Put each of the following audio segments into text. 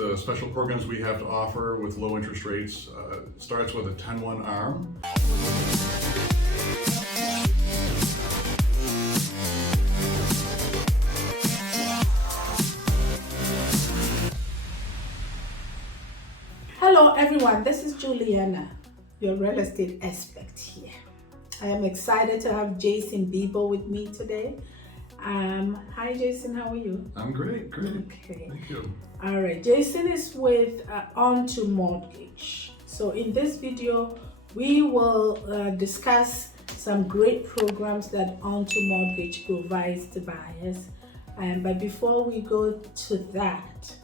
the special programs we have to offer with low interest rates starts with a 10-1 ARM. Hello everyone, this is Juliana, your real estate expert here. I am excited to have Jason Bibeau with me today. Hi Jason, how are you? I'm great. Okay. Thank you. All right, Jason is with Onto Mortgage. So in this video, we will discuss some great programs that Onto Mortgage provides to buyers. But before we go to that,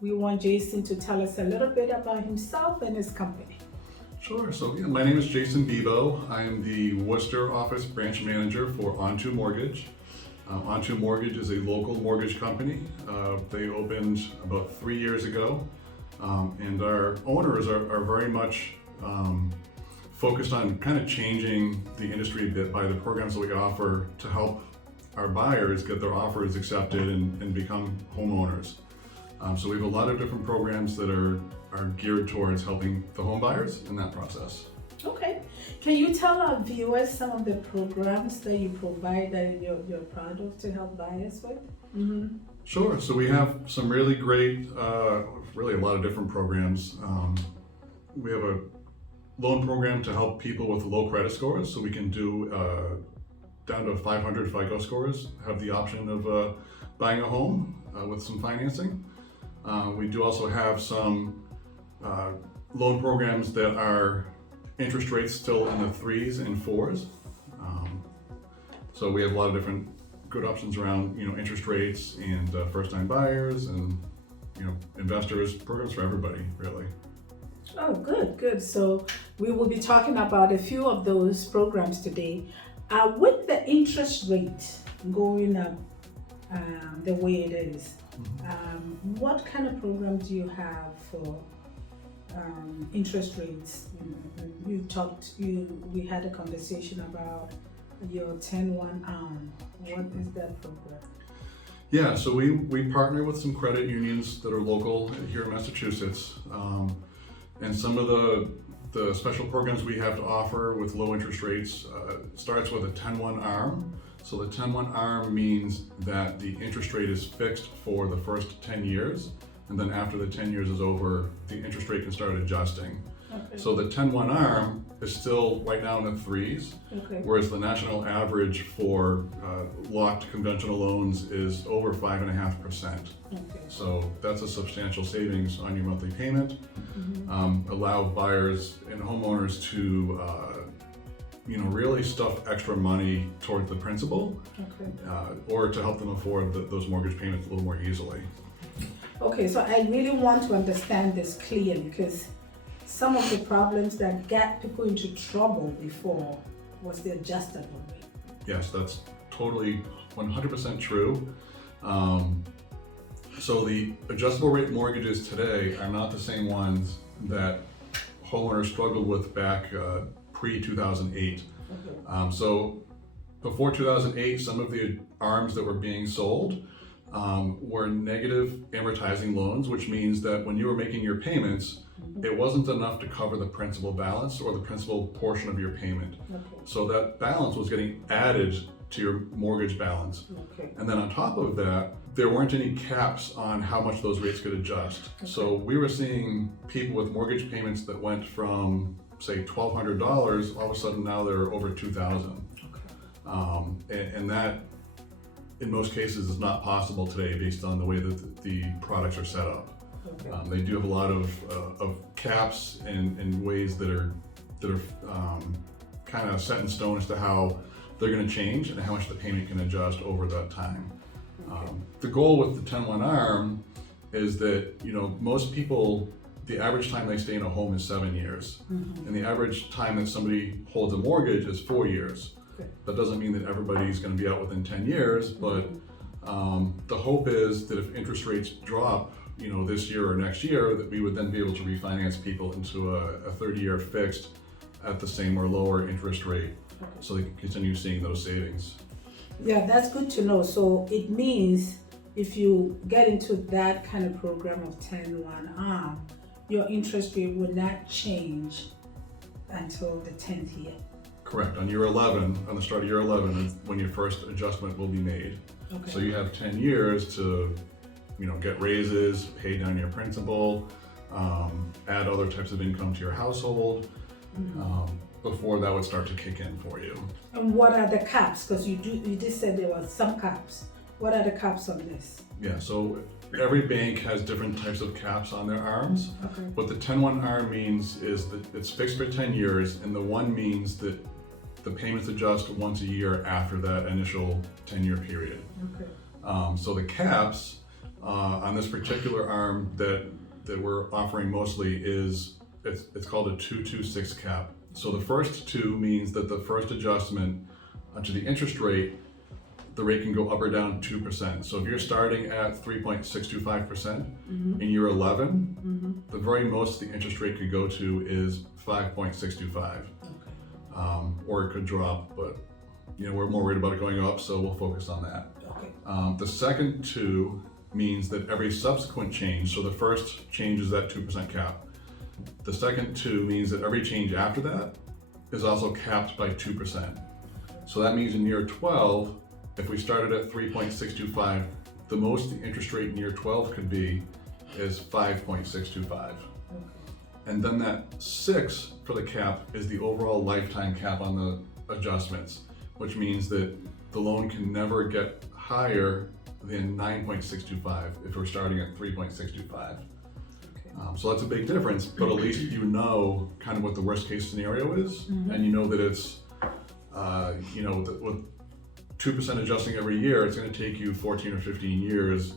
we want Jason to tell us a little bit about himself and his company. Sure. So my name is Jason Bibeau. I am the Worcester office branch manager for Onto Mortgage. Onto Mortgage is a local mortgage company. They opened about 3 years ago, and our owners are very much focused on kind of changing the industry a bit by the programs that we offer to help our buyers get their offers accepted and become homeowners. So we have a lot of different programs that are geared towards helping the home buyers in that process. Okay. Can you tell our viewers some of the programs that you provide that you're proud of to help buyers with? Mm-hmm. Sure. So we have some really great, really a lot of different programs. We have a loan program to help people with low credit scores. So we can do down to 500 FICO scores, have the option of buying a home with some financing. We do also have some loan programs that are interest rates still in the 3s and 4s. So we have a lot of different good options around, interest rates and first-time buyers and, investors, programs for everybody, really. Oh, good. So we will be talking about a few of those programs today. With the interest rate going up the way it is, what kind of programs do you have for interest rates? We had a conversation about your 10-1 ARM. What is that program? Yeah, so we partner with some credit unions that are local here in Massachusetts, and some of the special programs we have to offer with low interest rates starts with a 10-1 ARM. So the 10-1 ARM means that the interest rate is fixed for the first 10 years, and then after the 10 years is over, the interest rate can start adjusting. Okay. So the 10-1 ARM is still right now in the 3s, okay, whereas the national average for locked conventional loans is over 5.5%. Okay. So that's a substantial savings on your monthly payment. Allow buyers and homeowners to really stuff extra money towards the principal, Okay. or to help them afford those mortgage payments a little more easily. Okay, so I really want to understand this clearly, because some of the problems that got people into trouble before was the adjustable rate. Yes, that's totally 100% true. So the adjustable rate mortgages today are not the same ones that homeowners struggled with back pre-2008. Okay. So before 2008, some of the ARMs that were being sold were negative amortizing loans, which means that when you were making your payments, it wasn't enough to cover the principal balance or the principal portion of your payment. Okay. So that balance was getting added to your mortgage balance. Okay. And then on top of that, there weren't any caps on how much those rates could adjust. Okay. So we were seeing people with mortgage payments that went from, say, $1,200, all of a sudden now they're over $2,000. Okay. And that, in most cases, is not possible today based on the way that the products are set up. Okay. They do have a lot of caps and ways that are kind of set in stone as to how they're going to change and how much the payment can adjust over that time. Okay. The goal with the 10-1 ARM is that most people, the average time they stay in a home is 7 years, and the average time that somebody holds a mortgage is 4 years. Okay. That doesn't mean that everybody's going to be out within 10 years, but the hope is that if interest rates drop, this year or next year, that we would then be able to refinance people into a 30-year fixed at the same or lower interest rate, so they can continue seeing those savings. Yeah, that's good to know. So it means if you get into that kind of program of 10-1 arm, your interest rate will not change until the 10th year. Correct. On year 11, on the start of year 11, is when your first adjustment will be made. Okay. So you have 10 years to, get raises, pay down your principal, add other types of income to your household, before that would start to kick in for you. And what are the caps? Because you did say there were some caps. What are the caps on this? Yeah, so every bank has different types of caps on their arms. Okay. What the 10-1 arm means is that it's fixed for 10 years, and the 1 means that the payments adjust once a year after that initial 10-year period. Okay. So the caps on this particular arm that we're offering mostly it's called a 226 cap. So the first 2 means that the first adjustment to the interest rate, the rate can go up or down 2%. So if you're starting at 3.625% in year 11, the very most the interest rate could go to is 5.625. Or it could drop, but we're more worried about it going up, so we'll focus on that. Okay. The second 2 means that every subsequent change, so the first change is that 2% cap. The second 2 means that every change after that is also capped by 2%. So that means in year 12, if we started at 3.625, the most the interest rate in year 12 could be is 5.625. Okay. And then that 6 for the cap is the overall lifetime cap on the adjustments, which means that the loan can never get higher than 9.625 if we're starting at 3.625. So that's a big difference, but at least you know kind of what the worst case scenario is, and you know that it's, with 2% adjusting every year, it's going to take you 14 or 15 years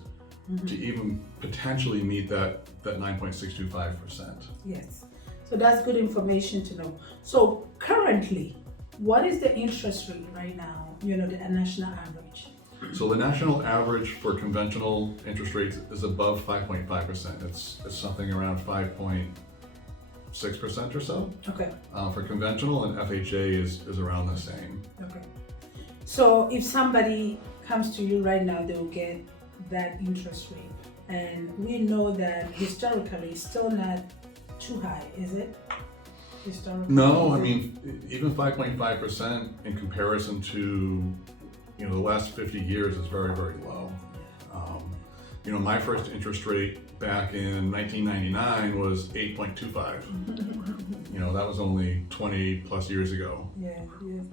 to even potentially meet that 9.625%. Yes. So that's good information to know. So currently, what is the interest rate right now, the national average? So the national average for conventional interest rates is above 5.5%. It's something around 5.6% or so. Okay. For conventional, and FHA is around the same. Okay. So if somebody comes to you right now, they will get that interest rate. And we know that historically it's still not too high, is it? Historically? No, I mean, even 5.5% in comparison to the last 50 years is very, very low. My first interest rate back in 1999 was 8.25. That was only 20 plus years ago. Yeah, yes.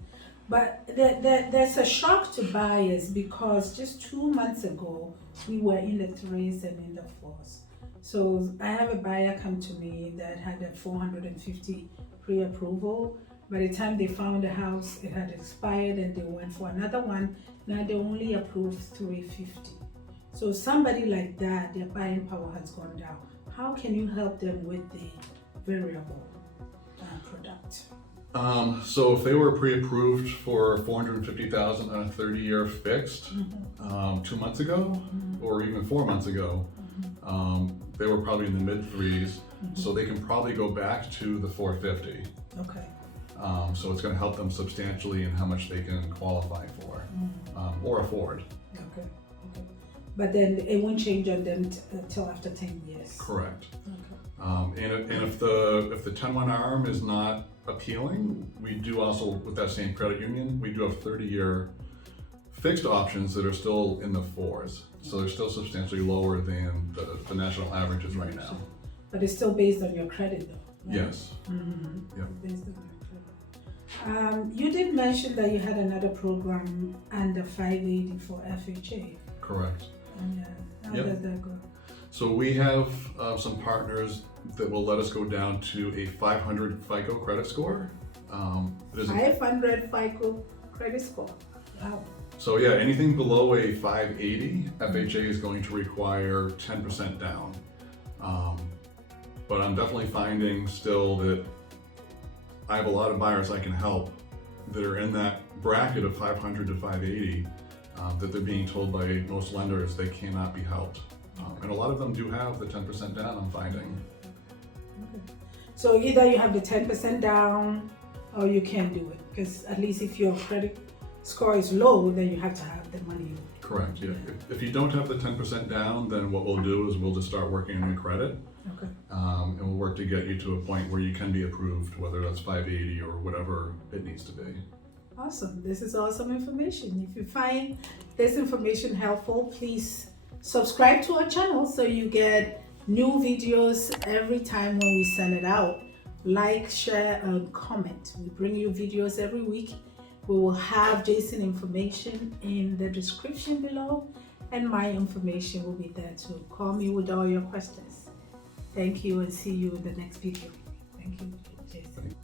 But there's a shock to buyers because just 2 months ago, we were in the 3s and in the 4s. So I have a buyer come to me that had a 450 pre-approval. By the time they found the house, it had expired and they went for another one. Now they only approved 350. So somebody like that, their buying power has gone down. How can you help them with the variable product? So if they were pre-approved for $450,000 on a 30-year fixed 2 months ago, or even 4 months ago, they were probably in the mid-3s. So they can probably go back to the 450. Okay. So it's going to help them substantially in how much they can qualify for or afford. Okay. But then it won't change on them till after 10 years. Correct. Okay. And if the 10-1 arm is not appealing, we do also, with that same credit union, we do have 30-year fixed options that are still in the 4s. So they're still substantially lower than the national averages right now. But it's still based on your credit though, right? Yes. Yep. Based on your credit. You did mention that you had another program under 580 for FHA. Correct. And how does that go? So we have some partners that will let us go down to a 500 FICO credit score. 500 FICO credit score. Wow. So yeah, anything below a 580, FHA is going to require 10% down. But I'm definitely finding still that I have a lot of buyers I can help that are in that bracket of 500 to 580 that they're being told by most lenders they cannot be helped. And a lot of them do have the 10% down, I'm finding. Okay. So either you have the 10% down or you can't do it, because at least if your credit score is low, then you have to have the money Correct, yeah. If you don't have the 10% down, then what we'll do is we'll just start working on your credit. Okay. And we'll work to get you to a point where you can be approved, whether that's 580 or whatever it needs to be. Awesome. This is awesome information. If you find this information helpful, please subscribe to our channel so you get new videos every time when we send it out. Like, share, and comment. We bring you videos every week. We will have Jason information in the description below, and my information will be there too. Call me with all your questions. Thank you, and see you in the next video. Thank you, Jason.